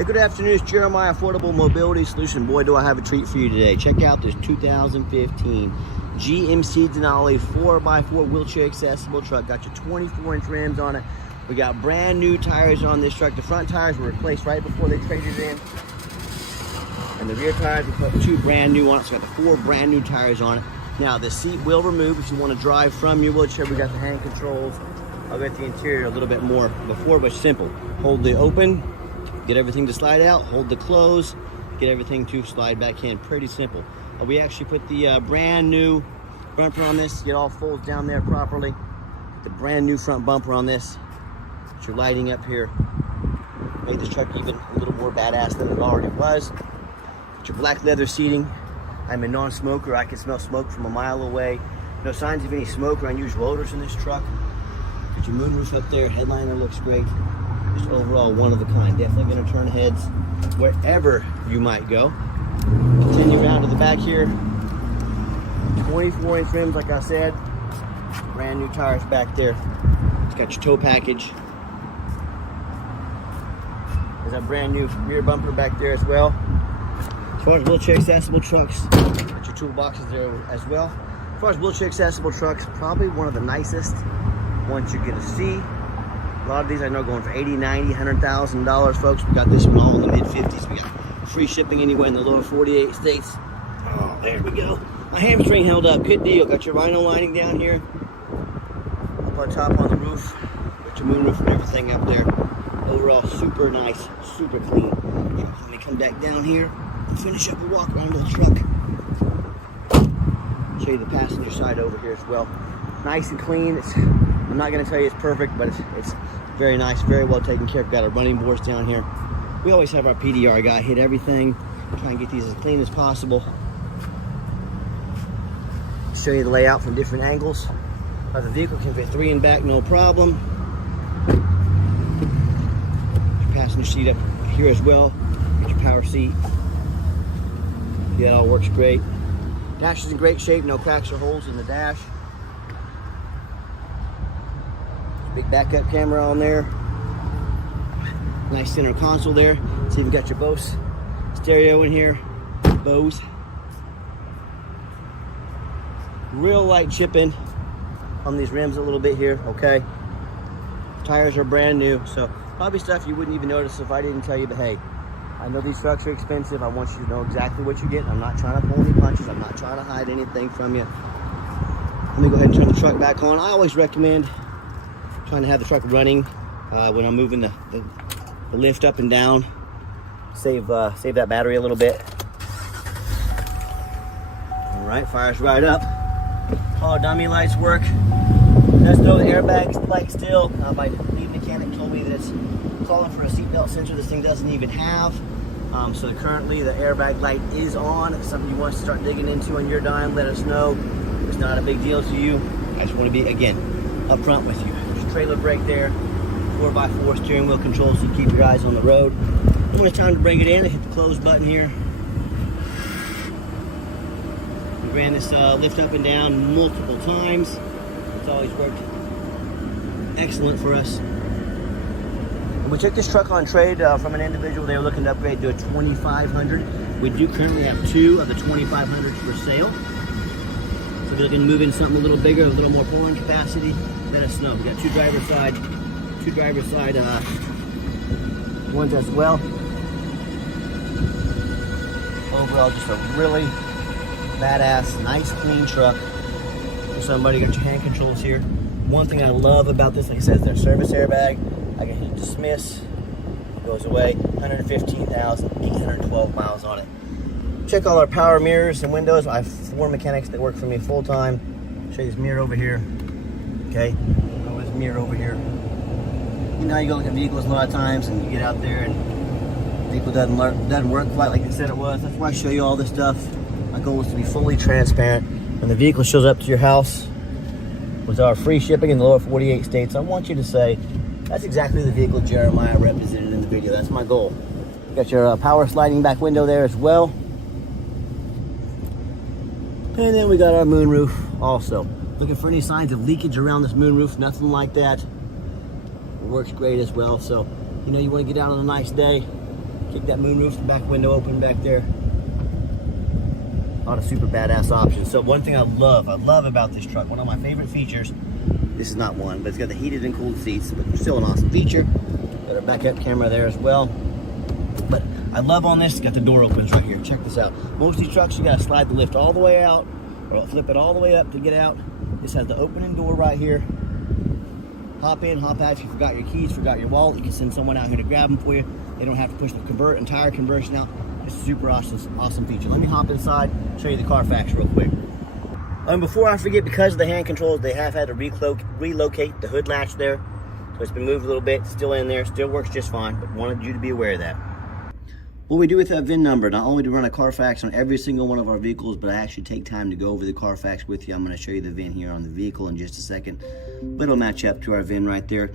Hey, good afternoon. It's Jeremiah, Affordable Mobility Solution. Boy, do I have a treat for you today. Check out this 2015 GMC Denali 4x4 wheelchair accessible truck. Got your 24-inch rims on it. We got brand new tires on this truck. The front tires were replaced right before they traded in. And the rear tires, we put 2 brand new on it. So we got the 4 brand new tires on it. Now, the seat will remove if you want to drive from your wheelchair. We got the hand controls. I'll get the interior a little bit more before, but simple. Hold the open, get everything to slide out. Hold the close, get everything to slide back in. Pretty simple. We actually put the brand new bumper on this. It all folds down there properly. The brand new front bumper on this. Get your lighting up here. Made this truck even a little more badass than it already was. Get your black leather seating. I'm a non-smoker. I can smell smoke from a mile away. No signs of any smoke or unusual odors in this truck. Get your moonroof up there. Headliner looks great. Just overall one of a kind. Definitely going to turn heads wherever you might go. Continue around to the back here. 24-inch rims, like I said. Brand new tires back there. It's got your tow package. There's a brand new rear bumper back there as well. As far as wheelchair accessible trucks, got your toolboxes there as well. As far as wheelchair accessible trucks, probably one of the nicest ones you're gonna see. A lot of these I know going for $80,000, $90,000, $100,000, folks. We got this one all in the mid-50s. We got free shipping anywhere in the lower 48 states. Oh, there we go. My hamstring held up. Good deal. Got your vinyl lining down here. Up on top on the roof. Got your moonroof and everything up there. Overall, super nice, super clean. Now, let me come back down here and finish up a walk around to the truck. Show you the passenger side over here as well. Nice and clean. I'm not going to tell you it's perfect, but it's very nice, very well taken care of. Got our running boards down here. We always have our PDR guy hit everything. Try and get these as clean as possible. Show you the layout from different angles. The vehicle can fit 3 in back, no problem. Your passenger seat up here as well. Get your power seat. Yeah, it all works great. Dash is in great shape, no cracks or holes in the dash. Big backup camera on there. Nice center console there. See, you've got your Bose stereo in here. Bose. Real light chipping on these rims a little bit here, okay? Tires are brand new, so probably stuff you wouldn't even notice if I didn't tell you, but hey, I know these trucks are expensive. I want you to know exactly what you get. I'm not trying to pull any punches. I'm not trying to hide anything from you. Let me go ahead and turn the truck back on. I always recommend trying to have the truck running when I'm moving the lift up and down. Save that battery a little bit. All right, fires right up. All dummy lights work. Let's throw the airbags light still. My lead mechanic told me that it's calling for a seatbelt sensor this thing doesn't even have. So currently the airbag light is on. If it's something you want to start digging into on your dime, let us know. It's not a big deal to you. I just want to be, again, upfront with you. There's a trailer brake there, 4x4 steering wheel control so you keep your eyes on the road. And when it's time to bring it in, I hit the close button here. We ran this lift up and down multiple times. It's always worked excellent for us. And we took this truck on trade from an individual. They were looking to upgrade to a 2500. We do currently have 2 of the 2500s for sale. So if you're looking to move in something a little bigger, a little more pulling capacity, let us know. We got 2 driver's side ones as well. Overall, just a really badass, nice, clean truck for somebody. Got your hand controls here. One thing I love about this, like I said, is their service airbag. I can hit dismiss, it goes away. 115,812 miles on it. Check all our power mirrors and windows. I have 4 mechanics that work for me full time. Show you this mirror over here. Okay, this mirror over here. You know, you go look at vehicles a lot of times and you get out there and the vehicle doesn't work quite like they said it was. That's why I show you all this stuff. My goal is to be fully transparent. When the vehicle shows up to your house with our free shipping in the lower 48 states, I want you to say, that's exactly the vehicle Jeremiah represented in the video. That's my goal. You got your power sliding back window there as well. And then we got our moonroof also. Looking for any signs of leakage around this moonroof, nothing like that. It works great as well. So, you know, you want to get out on a nice day, Kick that moonroof, the back window open back there. A lot of super badass options. So one thing I love about this truck, one of my favorite features, this is not one, but it's got the heated and cooled seats, but still an awesome feature. Got a backup camera there as well. But I love on this, it's got the door opens right here. Check this out. Most of these trucks, you gotta slide the lift all the way out, or flip it all the way up to get out. This has the opening door right here. Hop in, hop out. If you forgot your keys, forgot your wallet, you can send someone out here to grab them for you. They don't have to push the entire conversion out. It's a super awesome feature. Let me hop inside, show you the Carfax real quick. Before I forget, because of the hand controls, they have had to relocate the hood latch there. So it's been moved a little bit, still in there, still works just fine, but wanted you to be aware of that. What we do with that VIN number, not only do we run a Carfax on every single one of our vehicles, but I actually take time to go over the Carfax with you. I'm going to show you the VIN here on the vehicle in just a second, but it'll match up to our VIN right there.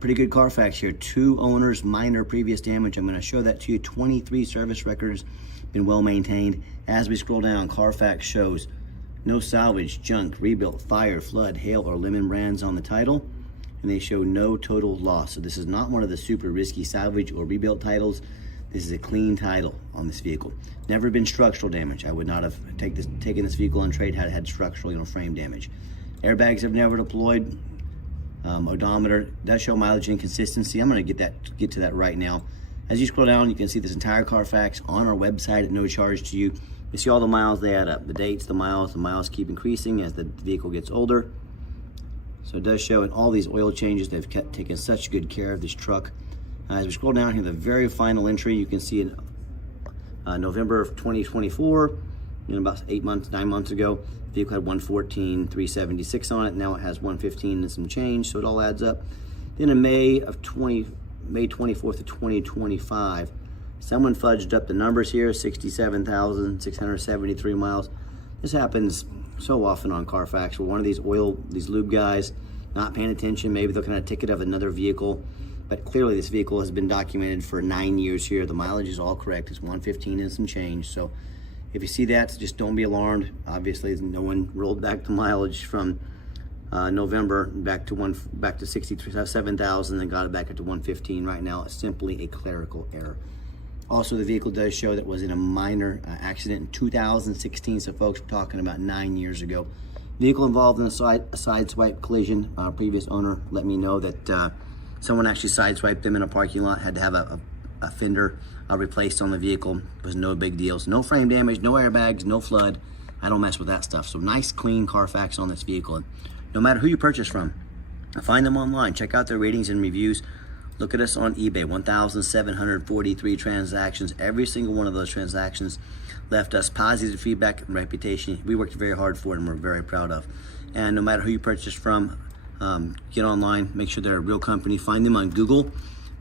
Pretty good Carfax here. 2 owners, minor previous damage. I'm going to show that to you. 23 service records, been well maintained. As we scroll down, Carfax shows no salvage, junk, rebuilt, fire, flood, hail, or lemon brands on the title, and they show no total loss. So this is not one of the super risky salvage or rebuilt titles. This is a clean title on this vehicle. Never been structural damage. I would not have taken this vehicle on trade had it had structural, frame damage. Airbags have never deployed. Odometer does show mileage inconsistency. I'm going to get to that right now. As you scroll down, you can see this entire Carfax on our website at no charge to you. You see all the miles, they add up. The dates, the miles keep increasing as the vehicle gets older. So it does show in all these oil changes, they've taken such good care of this truck. As we scroll down here, the very final entry, you can see in November of 2024, about 9 months ago, the vehicle had 114,376 on it. Now it has 115 and some change, so it all adds up. Then in May 24th of 2025, someone fudged up the numbers here, 67,673 miles. This happens so often on Carfax, where one of these lube guys not paying attention, maybe looking at a ticket of another vehicle, but clearly this vehicle has been documented for 9 years here. The mileage is all correct. It's 115 and some change. So if you see that, just don't be alarmed. Obviously, no one rolled back the mileage from November back to 67,000 and got it back up to 115. Right now, it's simply a clerical error. Also, the vehicle does show that it was in a minor accident in 2016. So folks, we're talking about 9 years ago. Vehicle involved in a sideswipe collision. Previous owner let me know that someone actually sideswiped them in a parking lot, had to have a fender replaced on the vehicle. It was no big deal. So no frame damage, no airbags, no flood. I don't mess with that stuff. So nice, clean Carfax on this vehicle. And no matter who you purchase from, find them online. Check out their ratings and reviews. Look at us on eBay, 1,743 transactions. Every single one of those transactions left us positive feedback and reputation. We worked very hard for it and we're very proud of. And no matter who you purchase from, get online, make sure they're a real company. Find them on Google.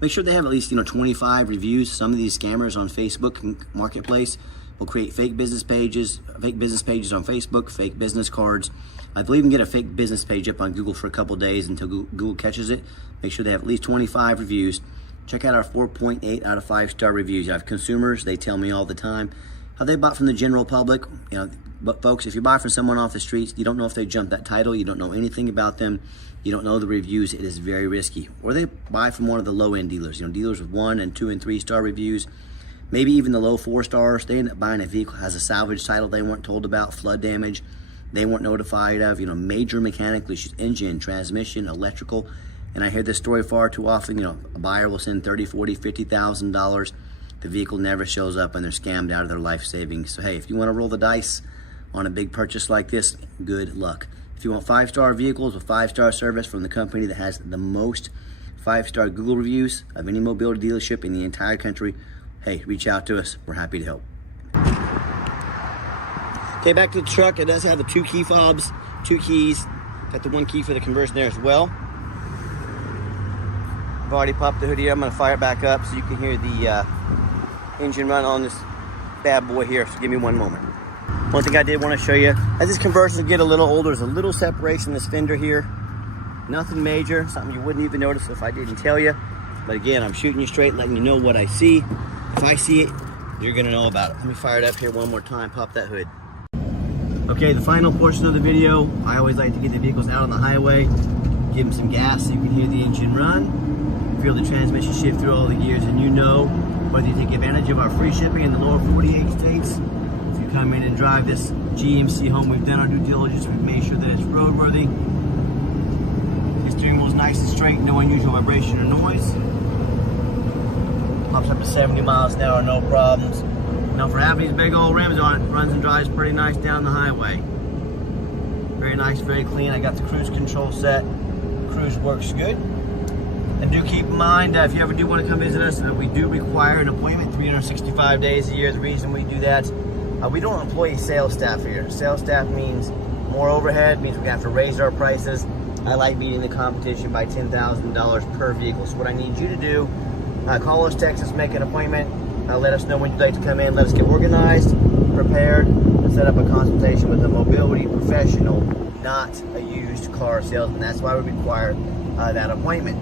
Make sure they have at least 25 reviews. Some of these scammers on Facebook Marketplace will create fake business pages on Facebook, fake business cards. I believe you can get a fake business page up on Google for a couple days until Google catches it. Make sure they have at least 25 reviews. Check out our 4.8 out of 5-star reviews. I have consumers, they tell me all the time how they bought from the general public. But folks, if you buy from someone off the streets, you don't know if they jumped that title, you don't know anything about them, you don't know the reviews, it is very risky. Or they buy from one of the low-end dealers, dealers with 1 and 2 and 3-star reviews, maybe even the low 4 stars. They end up buying a vehicle that has a salvage title they weren't told about, flood damage they weren't notified of, major mechanical issues, engine, transmission, electrical. And I hear this story far too often. A buyer will send $30,000, $40,000, $50,000. The vehicle never shows up and they're scammed out of their life savings. So hey, if you want to roll the dice on a big purchase like this, good luck. If you want 5-star vehicles with 5-star service from the company that has the most 5-star Google reviews of any mobility dealership in the entire country, hey, reach out to us. We're happy to help. Okay, back to the truck. It does have the 2 key fobs, 2 keys. Got the 1 key for the conversion there as well. I've already popped the hood here. I'm going to fire it back up so you can hear the engine run on this bad boy here. So give me one moment. One thing I did want to show you, as these conversions get a little older, there's a little separation in this fender here. Nothing major, something you wouldn't even notice if I didn't tell you. But again, I'm shooting you straight, letting you know what I see. If I see it, you're going to know about it. Let me fire it up here one more time, pop that hood. Okay, the final portion of the video, I always like to get the vehicles out on the highway, give them some gas so you can hear the engine run, feel the transmission shift through all the gears, and whether you take advantage of our free shipping in the lower 48 states. If you come in and drive this GMC home, we've done our due diligence. We've made sure that it's roadworthy. The steering wheel is nice and straight, no unusual vibration or noise. Pops up to 70 miles an hour, no problems. Now for having these big old rims on it, runs and drives pretty nice down the highway. Very nice, very clean. I got the cruise control set. Cruise works good. And do keep in mind, if you ever do want to come visit us, we do require an appointment 365 days a year. The reason we do that, we don't employ sales staff here. Sales staff means more overhead, means we have to raise our prices. I like beating the competition by $10,000 per vehicle. So what I need you to do, call us, text us, make an appointment. Let us know when you'd like to come in. Let us get organized, prepared, and set up a consultation with a mobility professional, not a used car salesman. That's why we require that appointment.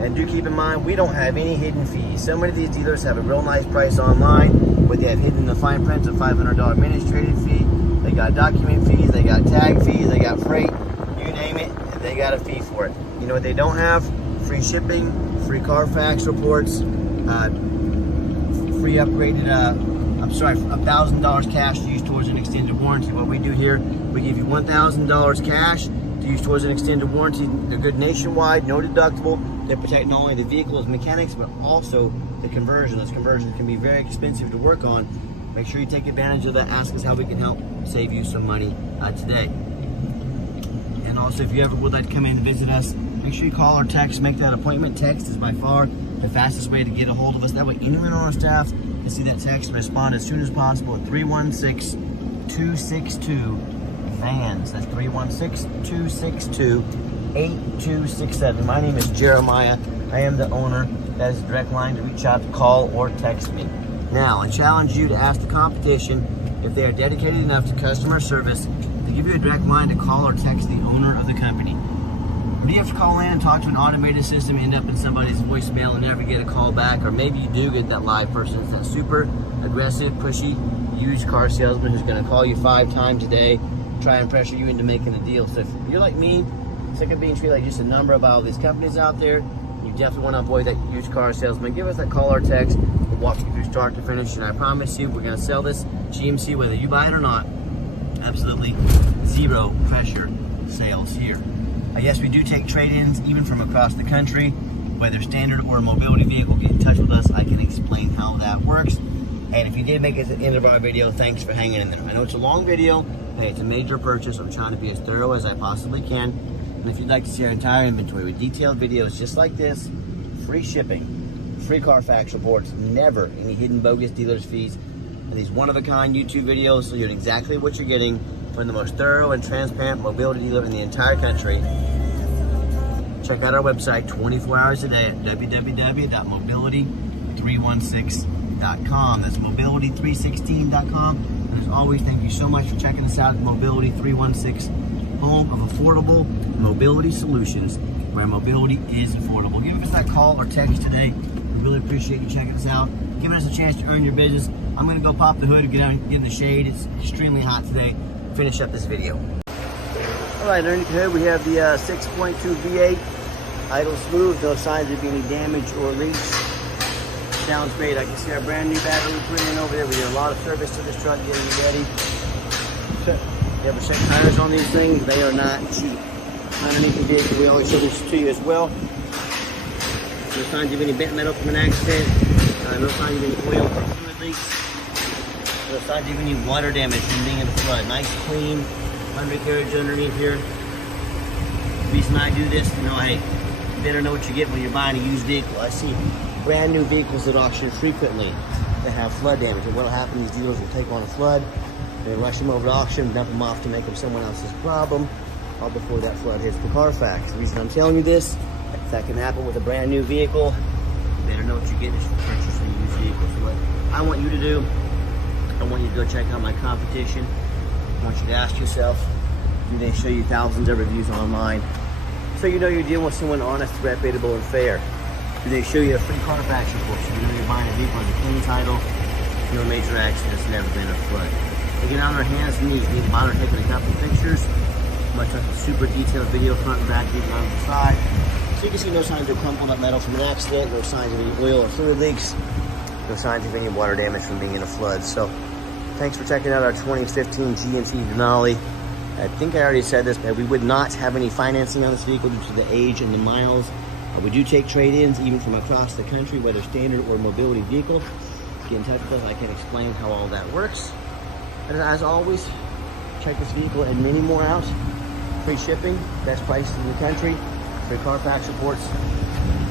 And do keep in mind, we don't have any hidden fees. So many of these dealers have a real nice price online, where they have hidden the fine print, a $500 administrative fee. They got document fees, they got tag fees, they got freight, you name it, and they got a fee for it. You know what they don't have? Free shipping, free Carfax reports, free upgraded, $1,000 cash to use towards an extended warranty. What we do here, we give you $1,000 cash to use towards an extended warranty. They're good nationwide, no deductible. They protect not only the vehicle's mechanics, but also the conversion. Those conversions can be very expensive to work on. Make sure you take advantage of that. Ask us how we can help save you some money today. And also, if you ever would like to come in and visit us, make sure you call or text, make that appointment. Text is by far the fastest way to get a hold of us. That way, anyone on our staff can see that text and respond as soon as possible at 316-262-VANS. That's 316-262-8267. My name is Jeremiah. I am the owner. That is a direct line to reach out, to call or text me. Now, I challenge you to ask the competition if they are dedicated enough to customer service to give you a direct line to call or text the owner of the company. Or do you have to call in and talk to an automated system, end up in somebody's voicemail and never get a call back? Or maybe you do get that live person. It's that super aggressive, pushy, used car salesman who's going to call you 5 times a day, try and pressure you into making a deal. So if you're like me, sick of being treated like just a number by all these companies out there, you definitely want to avoid that used car salesman. Give us that call or text. We'll walk you through start to finish, and I promise you, we're going to sell this GMC whether you buy it or not. Absolutely zero pressure sales here. Yes, we do take trade-ins even from across the country. Whether standard or a mobility vehicle, get in touch with us. I can explain how that works. And if you did make it to the end of our video, thanks for hanging in there. I know it's a long video. Hey, it's a major purchase. I'm trying to be as thorough as I possibly can. And if you'd like to see our entire inventory with detailed videos just like this, free shipping, free Carfax reports, never any hidden bogus dealers fees, and these one-of-a-kind YouTube videos, so you know exactly what you're getting from the most thorough and transparent mobility dealer in the entire country. Check out our website 24 hours a day at www.mobility316.com. That's mobility316.com. And as always, thank you so much for checking us out at Mobility 316, home of affordable mobility solutions, where mobility is affordable. Give us that call or text today. We really appreciate you checking us out, giving us a chance to earn your business. I'm going to go pop the hood and get in the shade. It's extremely hot today. Finish up this video. All right, underneath the hood we have the 6.2 V8, idle smooth, no signs of any damage or leaks. Sounds great. I can see our brand new battery we put in over there. We did a lot of service to this truck, getting it ready. You have a set tires on these things. They are not cheap. Underneath the vehicle, we always show this to you as well. No signs of any bent metal from an accident. No signs of any oil or fluid leaks. No signs of any water damage from being in a flood. Nice, clean undercarriage underneath here. The reason I do this, you know, hey, you better know what you get when you're buying a used vehicle. I see brand new vehicles at auction frequently that have flood damage. And what'll happen, these dealers will take on a flood, they rush them over to auction, dump them off to make them someone else's problem, all before that flood hits the Carfax. The reason I'm telling you this, if that can happen with a brand new vehicle, you better know what you're getting if you're purchasing a used vehicle. So what I want you to do, I want you to go check out my competition. I want you to ask yourself, do they show you thousands of reviews online? So you know you're dealing with someone honest, reputable, and fair. Do they show you a free Carfax report so you know you're buying a vehicle with a clean title, no major accidents, never been a flood? They get on their hands and knees, need to bother taking a couple pictures. Much like a super detailed video, front and back, even on the side. So you can see no signs of crumpled up metal from an accident, no signs of any oil or fluid leaks. No signs of any water damage from being in a flood. So thanks for checking out our 2015 GMC Denali. I think I already said this, but we would not have any financing on this vehicle due to the age and the miles. We do take trade-ins even from across the country, whether standard or mobility vehicle. Get in touch with us. I can explain how all that works. And as always, check this vehicle and many more out. Free shipping, best prices in the country, free Carfax reports.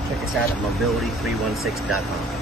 Check us out at mobility316.com.